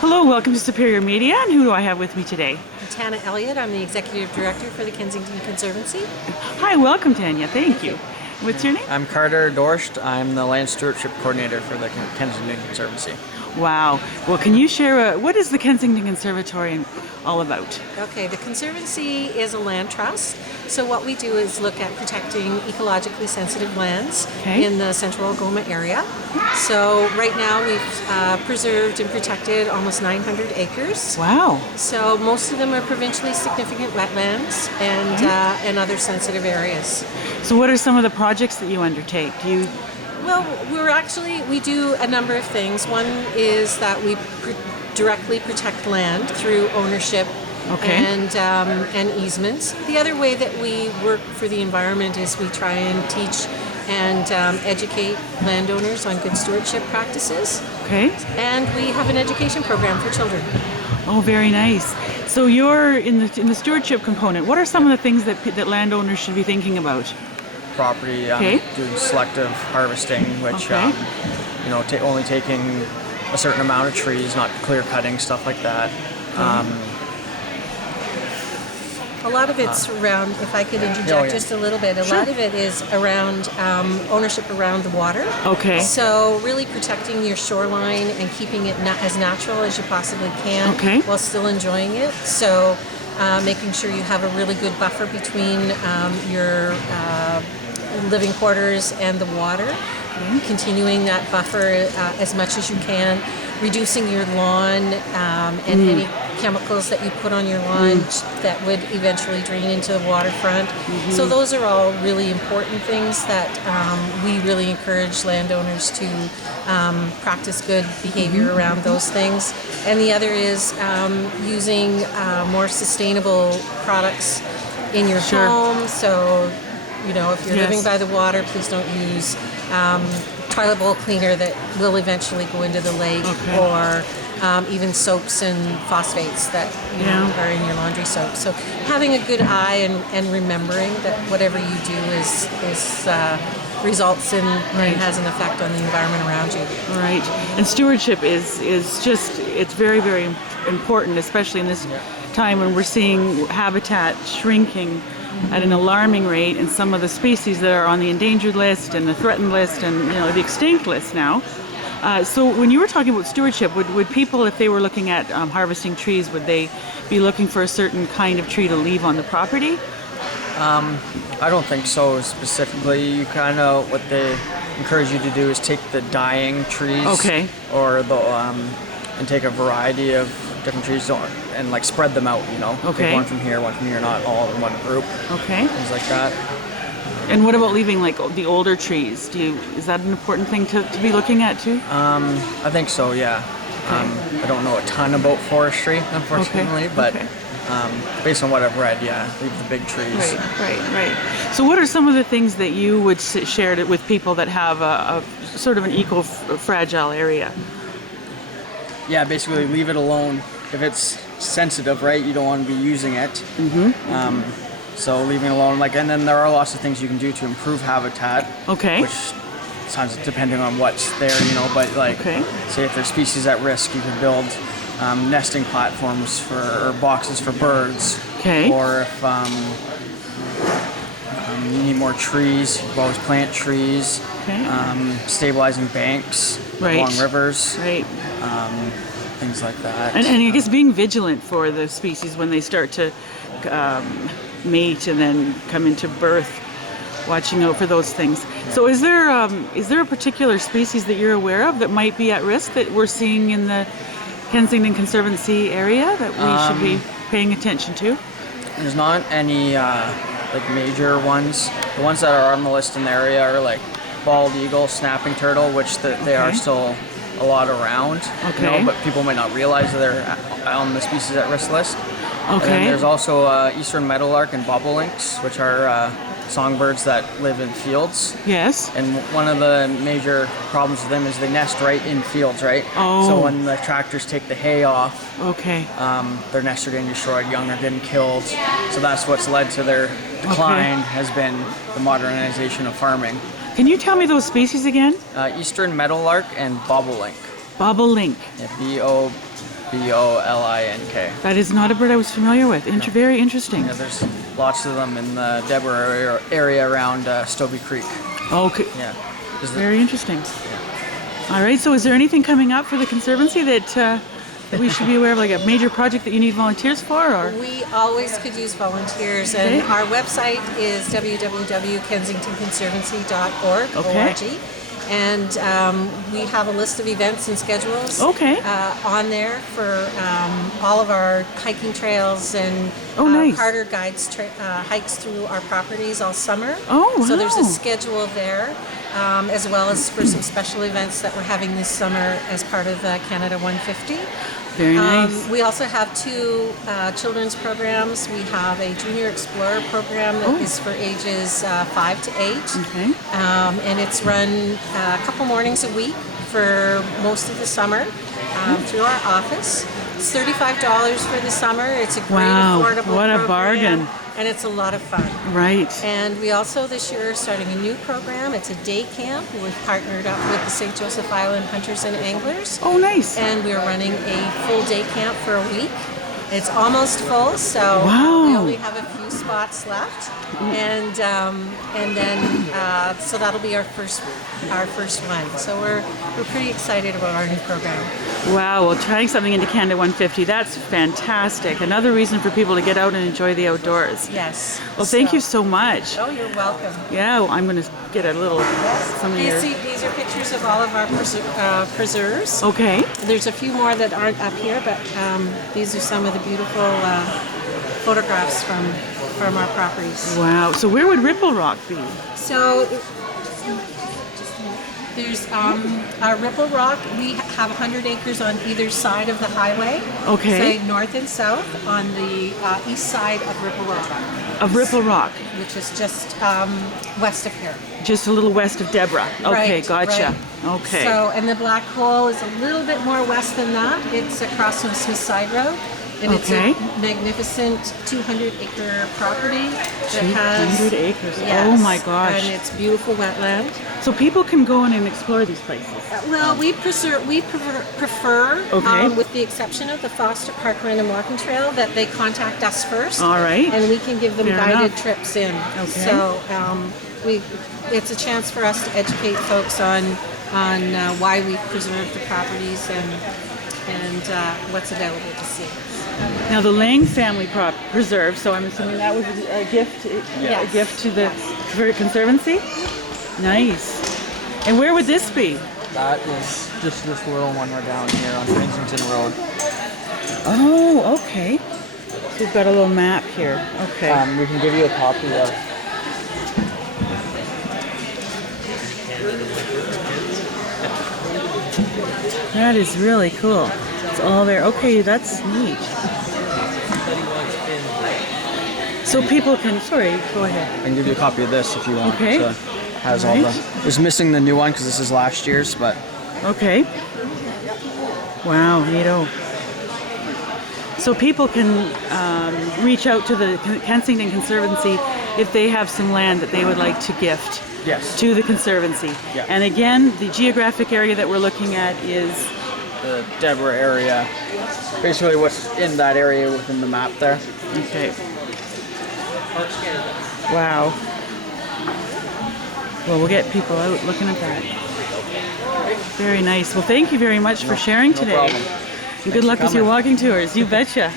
Hello, welcome to Superior Media, and who do I have with me today? I'm Tanna, Elliot. I'm the Executive Director for the Kensington Conservancy. Hi, welcome Tanya, thank you. What's your name? I'm Carter Dorscht. I'm the Land Stewardship Coordinator for the Kensington Conservancy. Wow. Well, can you share what is the Kensington Conservatory all about? Okay, the Conservancy is a land trust. So what we do is look at protecting ecologically sensitive lands in the central Algoma area. So right now we've preserved and protected almost 900 acres. Wow. So most of them are provincially significant wetlands and other sensitive areas. So what are some of the projects that you undertake? Well, we do a number of things. One is that we directly protect land through ownership and easements. The other way that we work for the environment is we try and teach and educate landowners on good stewardship practices. Okay. And we have an education program for children. Oh, very nice. So you're in the stewardship component. What are some of the things that landowners should be thinking about? Property, doing selective harvesting, which only taking a certain amount of trees, not clear cutting, stuff like that. A lot of it's around, if I could interject just a little bit, lot of it is around ownership around the water. Okay. So really protecting your shoreline and keeping it as natural as you possibly can while still enjoying it. So making sure you have a really good buffer between your living quarters and the water, continuing that buffer as much as you can, reducing your lawn and any chemicals that you put on your lawn that would eventually drain into the waterfront. So those are all really important things that we really encourage landowners to practice good behavior around those things. And the other is using more sustainable products in your home. So if you're living by the water, please don't use toilet bowl cleaner that will eventually go into the lake, or even soaps and phosphates that are in your laundry soap. So having a good eye and remembering that whatever you do is results in and has an effect on the environment around you. Right. And stewardship is just, it's very, very important, especially in this time when we're seeing habitat shrinking at an alarming rate, and some of the species that are on the endangered list and the threatened list and the extinct list now. So when you were talking about stewardship, would people, if they were looking at harvesting trees, would they be looking for a certain kind of tree to leave on the property? I don't think so specifically. You kind of, what they encourage you to do is take the dying trees, or and take a variety of different trees and like spread them out, take one from here, not all in one group. Things like that. And what about leaving like the older trees? Is that an important thing to be looking at too? I think so, yeah. I don't know a ton about forestry, unfortunately, but based on what I've read, leave the big trees. Right. So what are some of the things that you would share with people that have a sort of an eco-fragile area? Yeah, basically leave it alone. If it's sensitive, you don't want to be using it. So leaving it alone. And then there are lots of things you can do to improve habitat. Which sometimes depending on what's there, but say if there's species at risk, you can build nesting platforms or boxes for birds. Or if you need more trees, you can always plant trees. Stabilizing banks along rivers. Things like that. And I guess being vigilant for the species when they start to mate and then come into birth, watching out for those things. So is there a particular species that you're aware of that might be at risk that we're seeing in the Kensington Conservancy area that we should be paying attention to? There's not any major ones. The ones that are on the list in the area are bald eagle, snapping turtle, which they are still a lot around, but people might not realize that they're on the species at risk list. And then there's also eastern meadowlark and bobolinks, which are songbirds that live in fields. Yes. And one of the major problems with them is they nest right in fields, So when the tractors take the hay off, their nests are getting destroyed, young are getting killed. So that's what's led to their decline, has been the modernization of farming. Can you tell me those species again? Eastern meadowlark and bobolink. Bobolink. Yeah, Bobolink. That is not a bird I was familiar with. Very interesting. Yeah, there's lots of them in the Desbarats area around Stobie Creek. Okay. Yeah. Very interesting. All right. So, is there anything coming up for the Conservancy that we should be aware of, like a major project that you need volunteers for, or? We always could use volunteers, and our website is www.kensingtonconservancy.org. Okay. And we have a list of events and schedules on there for all of our hiking trails and nice. Carter guides hikes through our properties all summer. Oh, wow. So there's a schedule there, as well as for some special events that we're having this summer as part of Canada 150. Very nice. We also have 2 children's programs. We have a Junior Explorer program that is for ages 5 to 8. Okay. And it's run a couple mornings a week for most of the summer through our office. It's $35 for the summer. It's a great affordable what a program, bargain. and it's a lot of fun. Right. And we also this year are starting a new program. It's a day camp. We've partnered up with the St. Joseph Island Hunters and Anglers. Oh, nice. And we're running a full day camp for a week. It's almost full, so we only have a few spots left, and then so that'll be our first one. So we're pretty excited about our new program. Wow, well, trying something into Canada 150, that's fantastic. Another reason for people to get out and enjoy the outdoors. Yes. Well, thank you so much. Oh, you're welcome. Yeah, well, I'm going to get a little some of your... These are pictures of all of our preserves. Okay. There's a few more that aren't up here, but these are some of the beautiful photographs from our properties. Wow. So where would Ripple Rock be? So there's our Ripple Rock. We have 100 acres on either side of the highway. Okay. So north and south on the east side of Ripple Rock. Of Ripple Rock. Which is just west of here. Just a little west of Deborah. Okay, Right, gotcha. right. Okay. So, and the Black Hole is a little bit more west than that. It's across from Smith Side Road. And it's a magnificent 200-acre property that has 200 acres. Yes, oh my gosh. and it's beautiful wetland. So people can go in and explore these places. Well, we prefer with the exception of the Foster Parkland and Walking Trail, that they contact us first. All right. And we can give them guided trips in. Okay. So it's a chance for us to educate folks on why we preserve the properties and what's available to see. Now the Lang family preserve, so I'm assuming that was a gift, a gift to the Conservancy? Nice. And where would this be? That is just this little one we're down here on Kensington Road. Oh, okay. So we've got a little map here. Okay. We can give you a copy of. That is really cool. It's all there. Okay, that's neat. So people can, sorry, go ahead. I can give you a copy of this if you want. Okay. So it has all the. It's missing the new one because this is last year's, but. Okay. Wow, neato. So people can reach out to the Kensington Conservancy if they have some land that they would like to gift to the Conservancy. Yeah. And again, the geographic area that we're looking at is the Deborah area. Basically what's in that area within the map there. Okay. Wow. Well, we'll get people out looking at that. Very nice. Well, thank you very much for sharing today. No problem. And good luck with your walking tours. You betcha.